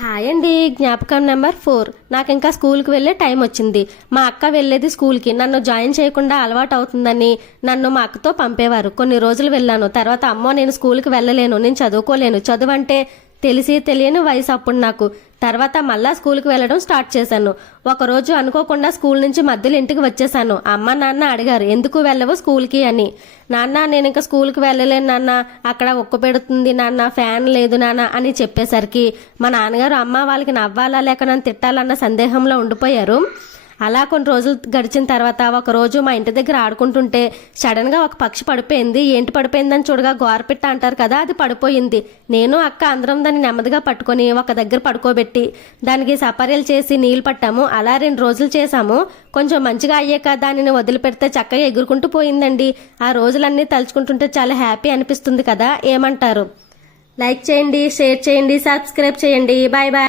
Hi అండి జ్ఞాపకం number four. నాకు ఇంకా స్కూల్కి వెళ్ళే టైం వచ్చింది. మా అక్క వెళ్ళేది స్కూల్కి. నన్ను జాయిన్ చేయకుండా అలవాటు అవుతుందని నన్ను మా అక్కతో పంపేవారు. కొన్ని రోజులు వెళ్ళాను. తర్వాత అమ్మో నేను స్కూల్కి వెళ్ళలేను నేను చదువుకోలేను. చదువు అంటే తెలిసి తెలియని వయసు అప్పుడు నాకు. తర్వాత మళ్ళా స్కూల్కి వెళ్ళడం స్టార్ట్ చేశాను. ఒకరోజు అనుకోకుండా స్కూల్ నుంచి మధ్యలో ఇంటికి వచ్చేసాను. అమ్మ నాన్న అడిగారు ఎందుకు వెళ్ళవు స్కూల్కి? అని. నాన్న నేను ఇంకా స్కూల్కి వెళ్ళలేను నాన్న. అక్కడ ఒక్క పెడుతుంది నాన్న ఫ్యాన్ లేదు నాన్న అని చెప్పేసరికి మా నాన్నగారు అమ్మ వాళ్ళకి నవ్వాలా లేక నన్ను తిట్టాలన్న సందేహంలో ఉండిపోయారు. అలా కొన్ని రోజులు గడిచిన తర్వాత ఒక రోజు మా ఇంటి దగ్గర ఆడుకుంటుంటే సడన్గా ఒక పక్షి పడిపోయింది. ఏంటి పడిపోయిందని చూడగా గోరపిట్ట అంటారు కదా అది పడిపోయింది. నేను అక్క అందరం దాన్ని నెమ్మదిగా పట్టుకొని ఒక దగ్గర పడుకోబెట్టి దానికి సపర్యలు చేసి నీళ్ళు పట్టాము. అలా రెండు రోజులు చేసాము కొంచెం మంచిగా అయ్యాక దానిని వదిలిపెడితే చక్కగా ఎగురుకుంటూ పోయిందండి. ఆ రోజులన్నీ తలుచుకుంటుంటే చాలా హ్యాపీ అనిపిస్తుంది కదా ఏమంటారు? లైక్ చేయండి షేర్ చేయండి సబ్స్క్రైబ్ చేయండి. Bye bye